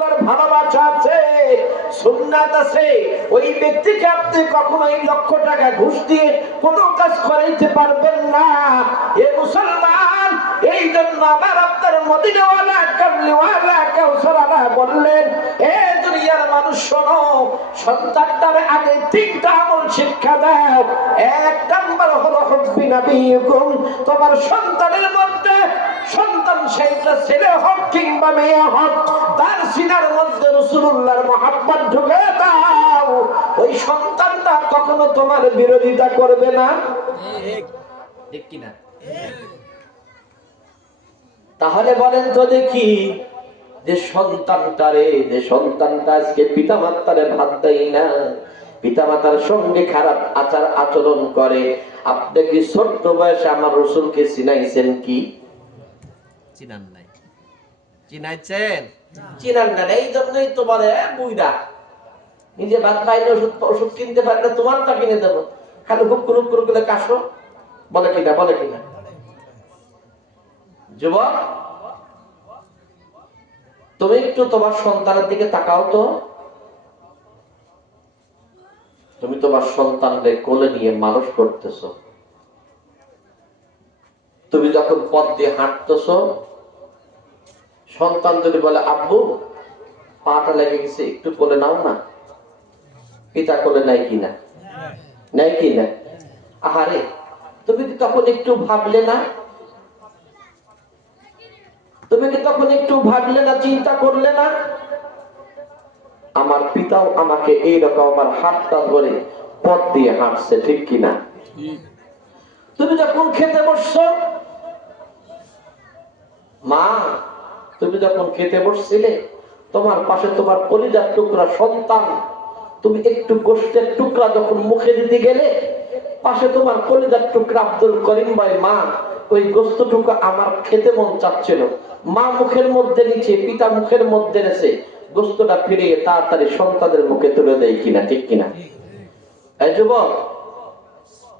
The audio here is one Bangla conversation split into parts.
ভালোবাসা আছে, সুন্নাত আছে, ওই ব্যক্তিকে আপনি কখনোই লক্ষ টাকা ঘুষ দিয়ে কোনো কাজ করাইতে পারবেন না। এ মুসলমান, এই জন্য আবার আপনার মদিনাওয়ালা কামলিওয়ালা কাউসারওয়ালা বললেন, এ দুনিয়ার মানুষ শোনো, সন্তানটার আগে তিনটা আমল শিক্ষা দাও। এক নাম্বার হলো হুব্বি নবিয়্যিকুম, তোমার সন্তানের মধ্যে, সন্তান সেইটা ছেলে হোক কিংবা মেয়ে হোক, তার সিনার মধ্যে রাসূলুল্লাহর মহব্বত ঢুকে দাও। ওই সন্তানটা কখনো তোমার বিরোধিতা করবে না। ঠিক কি না? তাহলে বলেন তো দেখি, যে সন্তানটা আজকে পিতামাতারে ভাত দেয় না, পিতামাতার সঙ্গে খারাপ আচরণ করে, আপনি কি ছোট্ট বয়সে আমার রাসূলকে চিনাইছেন? কি চিনান নাই? চিনাইছেন? চিনান না। এই জন্যই তো বলে বুইড়া, নিজে ভাত পাইলে ওষুধ কিনতে পারলে তোমারটা কিনে দেবো, খালি খুব কুরুক কুরুক করে কাশো। বলে কিনা? বলে কিনা? যুবক, তুমি একটু তোমার সন্তানের দিকে তাকাও তো। তুমি তোমার সন্তানদের কোলে নিয়ে মানুষ করতেছো, তুমি যখন পথ দিয়ে হাঁটতেছো, সন্তান যদি বলে আব্বু পাটা লেগে গেছে, একটু কোলে নাও না, পিতা কোলে নেয় কিনা? নেয় কিনা? আহারে, তুমি কি তখন একটু ভাবলে না? তুমি কি তখন একটু ভাবলে না, চিন্তা করলে না? আমার পিতাও আমাকে এইরকম আমার হাতটা ধরে পথ দিয়ে হাঁটছে, ঠিক কিনা? তুমি যখন খেতে বসছো, মা তুমি যখন খেতে বসছিলে, তোমার পাশে তোমার কলিজার টুকরা সন্তান, তুমি একটু গোশতের টুকরা যখন মুখে দিতে গেলে, পাশে তোমার কলিজার টুকরা আব্দুল করিম ভাই, মা ওই গোশত টুকরা আমার খেতে মন চাচ্ছিল, মা মুখের মধ্যে নিচে, পিতা মুখের মধ্যে নেছে, গোশতটা ফিরিয়ে তাড়াতাড়ি সন্তানের মুখে তুলে দেয় কিনা? ঠিক কিনা? এই যুবক,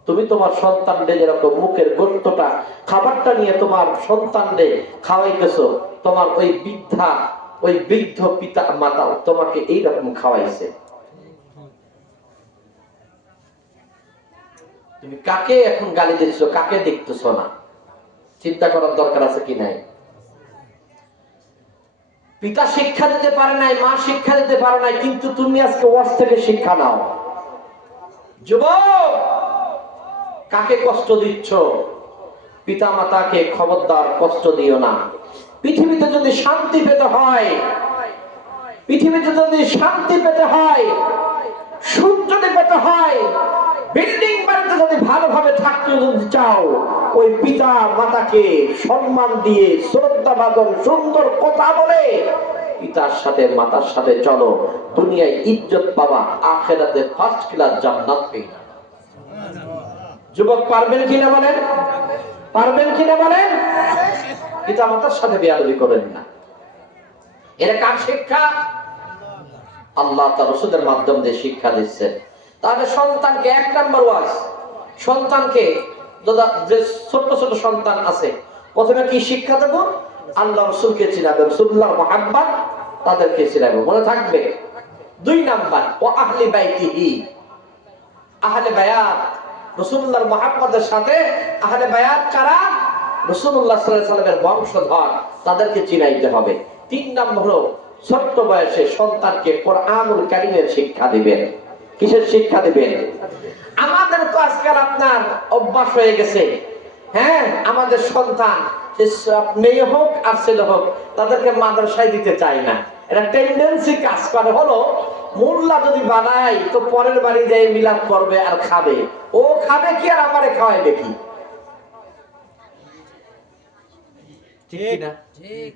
তুমি তোমার সন্তানদের যেরকম মুখের গোশতটা, খাবারটা নিয়ে তোমার সন্তানদের খাওয়াইতেছো, তোমার ওই বৃদ্ধ পিতা মাতাও তোমাকে এইরকম খাওয়াইছে। তুমি কাকে এখন গালি দিচ্ছ, কাকে দেখতেছো না? চিন্তা করার দরকার আছে কি নাই? পিতা শিক্ষা দিতে পারে নাই, মা শিক্ষা দিতে পারে নাই, কিন্তু তুমি আজকে ওয়াজ থেকে শিক্ষা নাও। যুবক, কাকে কষ্ট দিচ্ছ? পিতা মাতাকে খবরদার কষ্ট দিও না। পৃথিবীতে যদি শান্তি পেতে হয়, সুখ যদি পেতে হয়, বিল্ডিং বাড়িতে যদি ভালোভাবে থাকতে যদি চাও, ওই পিতা মাতাকে সম্মান দিয়ে, শ্রদ্ধা ভাজন, সুন্দর কথা বলে পিতার সাথে মাতার সাথে চলো, দুনিয়ায় ইজ্জত পাবা, আখিরাতে ফার্স্ট ক্লাস জান্নাত পেয়ে। যুবক, পারবেন কিনা বলেন? পারবেন কিনা বলেন? পিতা মাতার সাথে বেয়াদবি করেন না। এটা কার শিক্ষা? আল্লাহ তার রাসূলের মাধ্যম দিয়ে শিক্ষা দিচ্ছে। তাহলে সন্তানকে এক নাম্বার ওয়াজ, সন্তানকে যে ছোট ছোট সন্তান আছে, প্রথমে কি শিক্ষা দেব? আল্লাহ রাসূলকে চিনাবে, রাসূলুল্লাহর মুহাব্বত তাদেরকে চিনাবে, মনে থাকবে। দুই নাম্বার, ও আহলি বাইতিহি, আহলে বায়াত, রাসূলুল্লাহর মুহাব্বতের সাথে আহলে বায়াত কারা? রাসূলুল্লাহ সাল্লাল্লাহু আলাইহি ওয়াসাল্লামের বংশধর, তাদেরকে চিনাইতে হবে। তিন নম্বর হলো ছোট্ট বয়সে সন্তানকে কোরআনুল কারীমের শিক্ষা দিবেন। কিসের শিক্ষা দিবেন? আমাদের তো আজকাল আপনার অভ্যাস হয়ে গেছে, হ্যাঁ, আমাদের সন্তান মেয়ে হোক আর ছেলে হোক, তাদেরকে মাদ্রাসায় দিতে চাই না। এটা টেন্ডেন্সি কাজ করে, হলো মোল্লা যদি বানায় তো পরের বাড়ি যায় মিলাদ করবে আর খাবে। ও খাবে কি আর আমারে খাওয়াইবে কি? ঠিক না? ঠিক।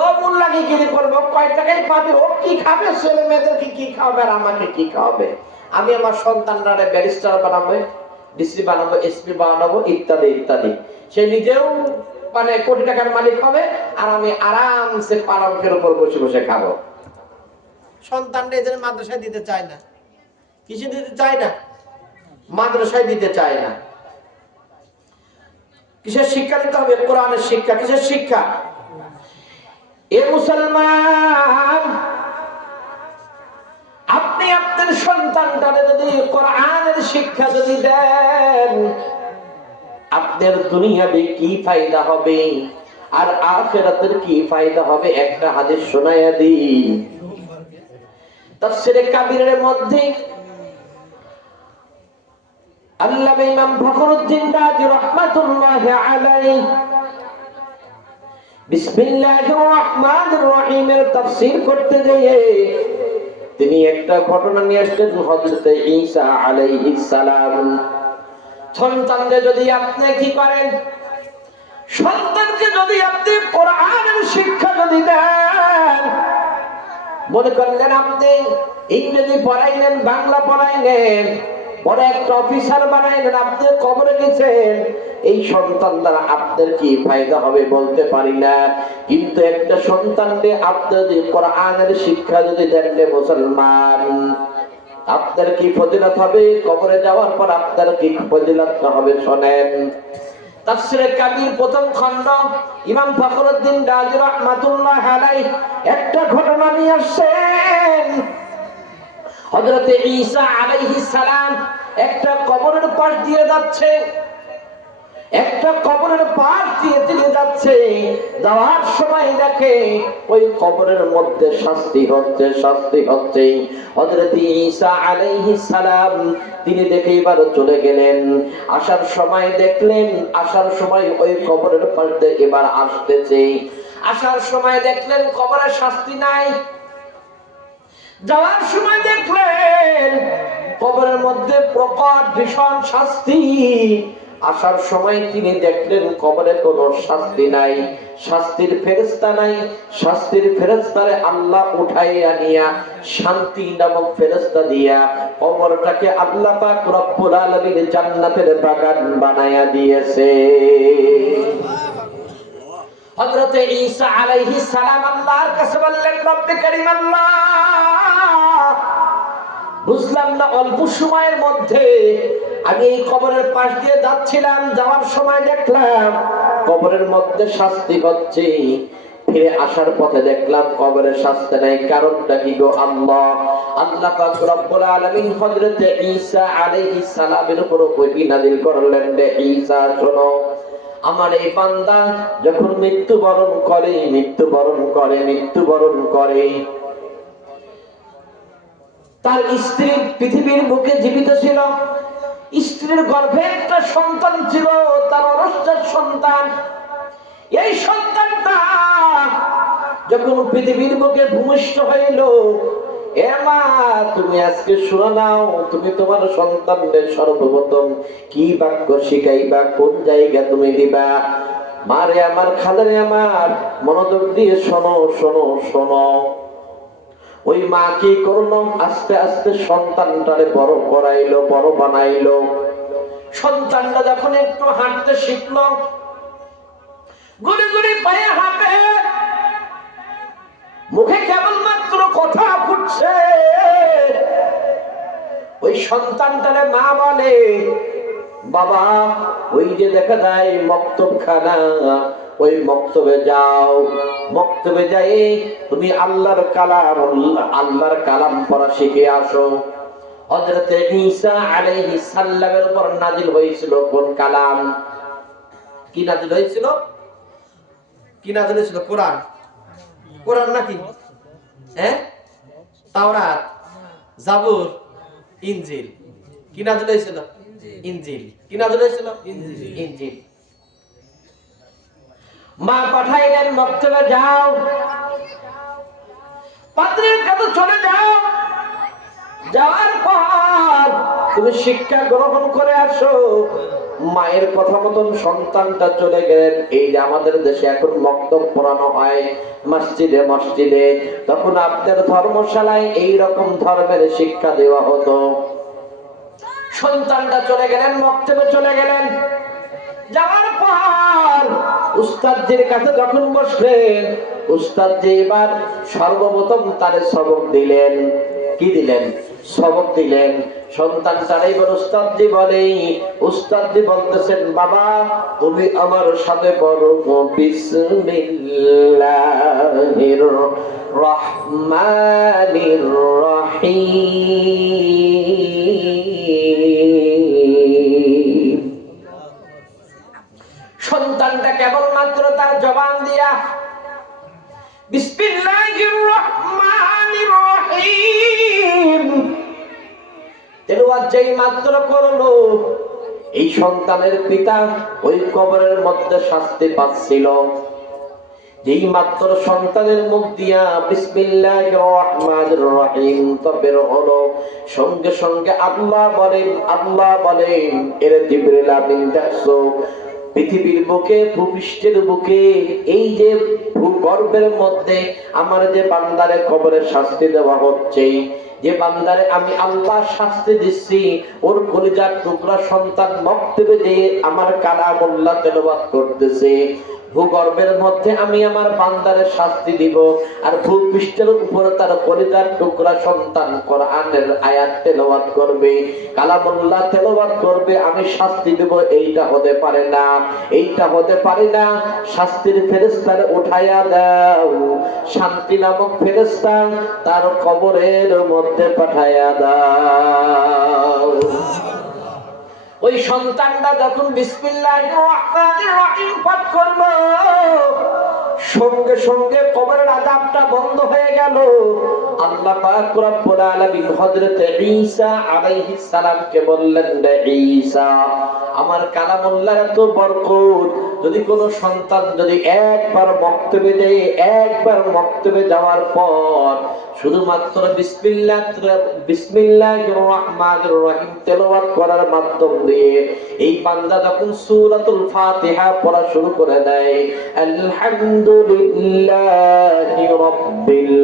ও মোল্লা কি কিনে করবো, কয় টাকায় পাবে, ও কি খাবে, ছেলে মেয়েদেরকে কি খাওয়াবে আর আমাকে কি খাওয়াবে? আমি আমার সন্তানরা ব্যারিস্টার বানাবো, ডিসি বানাবো, এসপি বানাবো, ইত্যাদি ইত্যাদি। সে নিজেও মানে কোটি টাকার মালিক হবে, আর আমি আরামসে পালকের উপর বসে বসে খাবো। সন্তানরা এদের মাদ্রাসায় দিতে চায় না। কিছু দিতে চায় না, মাদ্রাসায় দিতে চায় না। কিসের শিক্ষা দিতে হবে? কোরআনের শিক্ষা। কিসের শিক্ষা? এ মুসলমান, সন্তানে যদি কোরআনের শিক্ষা যদি দেন, আপনার দুনিয়াবে কি ফায়দা হবে আর আখিরাতের কি ফায়দা হবে, একটা হাদিস শোনায়া দিই। তাফসীরে কাবীরের মধ্যে আল্লামা ইমাম ফখরুদ্দীন রাজি রাহমাতুল্লাহি আলাইহি বিসমিল্লাহির রহমানির রহিমের তাফসীর করতে গিয়ে তিনি একটা ঘটনা নিয়ে আসলেন। হযরত ঈসা আলাইহিস সালাম সন্তানকে যদি আপনি কি করেন, সন্তানকে যদি আপনি কোরআনের শিক্ষা যদি দেন, মনে করলেন আপনি ইংরেজি পড়াইলেন, বাংলা পড়াইলেন, বড় একটা অফিসার বানাইলেন, আপনি কবরে গেছেন, এই সন্তান দ্বারা আপনার কি ফায়দা হবে বলতে পারি না। কিন্তু একটা সন্তানকে আপনি যদি কোরআনের শিক্ষা যদি দেন মুসলমান, আপনার কি ফজিলত হবে, কবরে যাওয়ার পর আপনার কি ফজিলত হবে শোনেন। তাফসীরে কাবীর প্রথম খণ্ড ইমাম ফখরুদ্দীন রাজি রাহমাতুল্লাহি আলাইহি একটা ঘটনা নিয়ে আসেন। হযরত ঈসা আলাইহিস সালাম একটা কবরের পাশ দিয়ে যাচ্ছে, একটা কবরের পাশ দিয়ে তিনি যাচ্ছে, যাওয়ার সময় দেখে ওই কবরের মধ্যে শাস্তি হচ্ছে, শাস্তি হচ্ছে। হযরত ঈসা আলাইহিস সালাম তিনি দেখে এবার চলে গেলেন। আসার সময় দেখলেন, আসার সময় ওই কবরের পাশ দিয়ে এবার আসতেছে। আসার সময় দেখলেন কবরের শাস্তি নাই। যাওয়ার সময় দেখলেন কবরের মধ্যে প্রকট ভীষণ শাস্তি। আসার সময় তিনি দেখলেন কবরে কোনো শাস্তি নাই, শাস্তির ফেরেশতা নাই। শাস্তির ফেরেশতারে আল্লাহ উঠাইয়া নিয়া শান্তি নামক ফেরেশতা দিয়া কবরটাকে আল্লাহ পাক রব্বুল আলামিন জান্নাতের বাগান বানায়া দিয়েছে। হযরত ঈসা আলাইহিস সালাম আল্লাহর কাছে বললেন, রব্বে কারীম আল্লাহ, বুঝলাম না অল্প সময়ের মধ্যে আমি এই কবরের পাশ দিয়ে যাচ্ছিলাম, যাওয়ার সময় দেখলাম কবরের মধ্যে শাস্তি হচ্ছে, ফিরে আসার পথে দেখলাম কবরের শাস্তি নাই, কারণটা কি গো আল্লাহ? আল্লাহ পাক রব্বুল আলামিন হযরত ঈসা আলাইহিস সালামের উপর ওহী নাযিল করলেন, রে ঈসা শোনো, আমার এই বান্দা যখন মৃত্যুবরণ করে, মৃত্যুবরণ করে, তার স্ত্রী পৃথিবীর বুকে জীবিত ছিল, স্ত্রীর গর্ভে একটা সন্তান ছিল, তার অনশ্বর সন্তান। এই সন্তানটা যখন পৃথিবীর বুকে ভূমিষ্ঠ হইল, এ মা তুমি আজকে শুনে নাও, তুমি তোমার সন্তানদের সর্বপ্রথম কি বাক্য শিখাইবা, কোন জায়গা তুমি দিবা। মারে আমার, খালারে আমার, মনোযোগ দিয়ে শোনো শোনো শোনো। ওই মা কি করলো, আস্তে আস্তে সন্তানটারে বড় করাইলো, বড় বানাইলো। সন্তানটা যখন একটু হাঁটতে শিখলো, গুলি গুলি পায়ে হাঁটে, মুখে কেবলমাত্র কথা ফুটছে, ওই সন্তানটারে মা বলে, বাবা ওই যে দেখা যায় মক্তবখানা, ওই মক্তবে যাও, মক্তবে যাই তুমি আল্লাহর কালাম পড়া শিখে আসো। হযরত ঈসা আলাইহিস সালামের উপর নাজিল হয়েছিল কোন কালাম? কি নাজিল হয়েছিল? কি নাজিল হয়েছিল? কোরআন। কোরআন নাকি? হ্যাঁ, তাওরাত, জাবুর, ইনজিল। কি নাজিল হয়েছিল? ইনজিল। কি নাজিল হয়েছিল? ইনজিল। মা পাঠাইলেন মক্তবে যাও, পাত্রের কাছে চলে যাও, যাওয়ার পর তুমি শিক্ষা গ্রহণ করে আসো। মায়ের কথা মতন সন্তানটা চলে গেলেন। এই যে আমাদের দেশে এখন মক্তব পড়ানো হয় মসজিদে মসজিদে, তখন আপনাদের ধর্মশালায় এইরকম ধর্মের শিক্ষা দেওয়া হতো। সন্তানটা চলে গেলেন, মক্তবে চলে গেলেন। যাওয়ার পর উস্তাদজির কাছে যখন বসলেন, উস্তাদজি এবার সর্বপ্রথম তারে সবক দিলেন। কি দিলেন? সবক দিলেন। সন্তানটার এবার উস্তাদজি বলে, উস্তাদজি বলতেছেন, বাবা তুমি আমার সাথে পড়ো বিসমিল্লাহির রহমানির রহিম। যেই মাত্র করলো, এই সন্তানের পিতা ওই কবরের মধ্যে শাস্তি পাচ্ছিল। যেই মাত্র সন্তানের মুখ দিয়া বিসমিল্লাহির রহমানির রহিম তো বের হলো, সঙ্গে সঙ্গে আল্লাহ বলেন এর জিবরিল আমিন দেখছো পৃথিবীর বুকে, ভূপৃষ্ঠের বুকে, এই যে ভূগর্ভের মধ্যে আমার যে বান্দারে কবরে শাস্তি দেওয়া হচ্ছে, যে বান্দারে আমি আল্লাহ শাস্তি দিচ্ছি, ওর কলিজার টুকরা সন্তান মক্তবে দিয়ে আমার কালামুল্লাহ তেলাওয়াত করতেছে। ভূগর্ভের মধ্যে আমি আমার বান্দারে শাস্তি দিব, আর ভূপৃষ্ঠের উপরে তার কলিজার টুকরা সন্তান কোরআনের আয়াত তেলাওয়াত করবে, কালামুল্লাহ তেলাওয়াত করবে, আমি শাস্তি দেব। এইটা হতে পারে না, এইটা হতে পারে না। শাস্তির ফেরেশতারে উঠাইয়া দাও, শান্তি নামক ফেরেশতা তার কবরের মধ্যে পাঠাইয়া দাও। ওই সন্তানটা যখন বিসমিল্লাহির রহমানির রহিম পাঠ করলো, সঙ্গে সঙ্গে কবরের আযাবটা বন্ধ হয়ে গেল। আল্লাহ পাক রব্বুল আলামিন হযরত ঈসা আলাইহিস সালামকে বললেন, রে ঈসা, আমার কালামুল্লাহর এত বরকত, যদি কোনো সন্তান যদি একবার মক্তবে যায়, একবার মক্তবে যাওয়ার পর শুধুমাত্র বিসমিল্লাহির রহমানির রহিম তেলাওয়াত করার মাধ্যম দিয়ে এই বান্দা যখন সূরাতুল ফাতিহা পড়া শুরু করে দেয়, আলহামদুলিল্লাহি রাব্বিল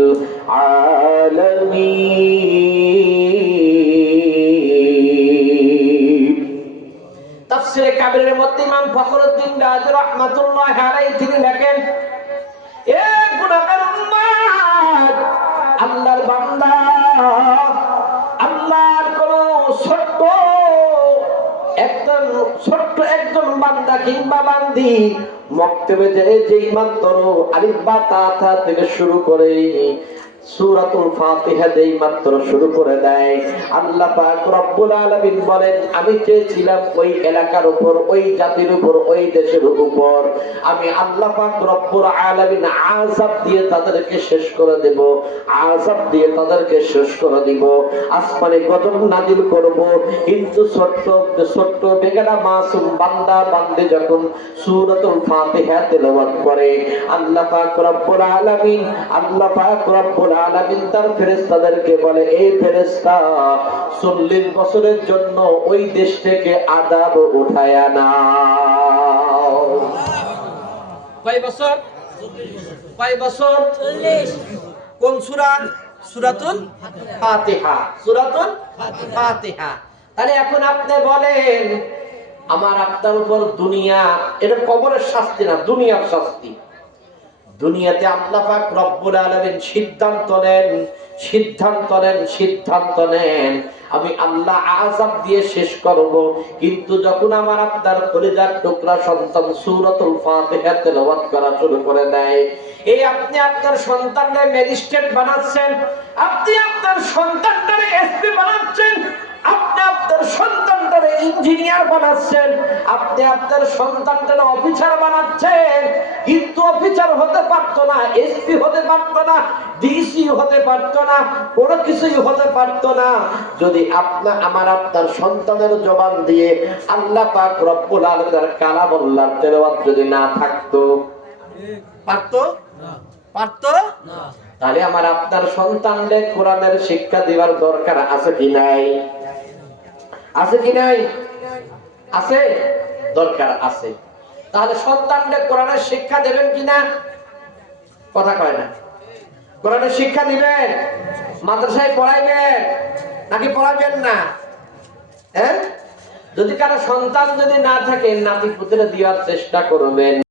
আলামিন। তাফসীরে কাবীরের মধ্যে ইমাম ফখরুদ্দীন রাজি রাহমাতুল্লাহি আলাইহি তিনি লেখেন, এ গুনাহগার উম্মত, আল্লাহর বান্দা, আল্লাহর কোন ছোট্ট একজন বান্দা কিংবা বান্দি মক্তবে যেই মাত্র আলিফ বা তা থেকে শুরু করে সূরাতুল ফাতিহা যেই মাত্র শুরু করে দেয়, আল্লাহ পাক রব্বুল আলামিন বলেন, আমি চেয়েছিলাম ওই এলাকার উপর, ওই জাতির উপর, ওই দেশের উপর আমি আল্লাহ পাক রব্বুল আলামিন আযাব দিয়ে তাদেরকে শেষ করে দেব, আযাব দিয়ে তাদেরকে শেষ করে দিব, আসমানে গজব নাজিল করব। কিন্তু ছোট্ট বেগানা মাসুম বান্দা বান্দি যখন সূরাতুল ফাতিহা তেলাওয়াত করে, আল্লাহ পাক রব্বুল আলামিন তার ফেরেশতাদেরকে বলে, এই ফেরেশতা 40 বছরের জন্য ওই দেশ থেকে আযাব উঠায়া নাও। কয় বছর? 40। কোন সূরা? সূরাতুল ফাতিহা। সূরাতুল ফাতিহা। তাহলে এখন আপনি বলেন, আমার আপনার উপর দুনিয়া, এটা কবরের শাস্তি না, দুনিয়ার শাস্তি। দুনিয়াতে আল্লাহ পাক রব্বুল আলামিন সিদ্ধান্ত নেন আমি আল্লাহ আযাব দিয়ে শেষ করব। কিন্তু যখন আমার আপনার কলিজার টুকরা সন্তান সূরাতুল ফাতিহা তেলাওয়াত করা শুরু করে দেয়, এই আপনি আপনার সন্তানকে ম্যাজিস্ট্রেট বানাচ্ছেন, আপনি আপনার সন্তানটারে এসপি বানাচ্ছেন, আপনি আপনার সন্তানটারে ইঞ্জিনিয়ার বানাচ্ছেন, আপনি আপনার সন্তানটারে অফিসার বানাচ্ছেন, কিন্তু অফিসার হতে পারতো না, এসপি হতে পারতো না, ডিসি হতে পারতো না, কোনো কিছুই হতে পারতো না যদি আপনার সন্তানের জবান দিয়ে আল্লাহ পাক রব্বুল আলামিনের কালামুল্লাহ তেলাওয়াত যদি না থাকতো। পারতো না। তাহলে আমার আপনার সন্তানদের কোরআনের শিক্ষা দেওয়ার দরকার আছে কি নাই? আছে কি নাই? আছে, দরকার আছে। তাহলে সন্তানদের কোরআনের শিক্ষা দেবেন কিনা? কথা কয় না। কোরআনের শিক্ষা দিবেন, মাদ্রাসায় পড়াইবেন নাকি পড়াবেন না? হ্যাঁ, যদি কারো সন্তান যদি না থাকে, নাতি পুত্রে দেওয়ার চেষ্টা করবেন।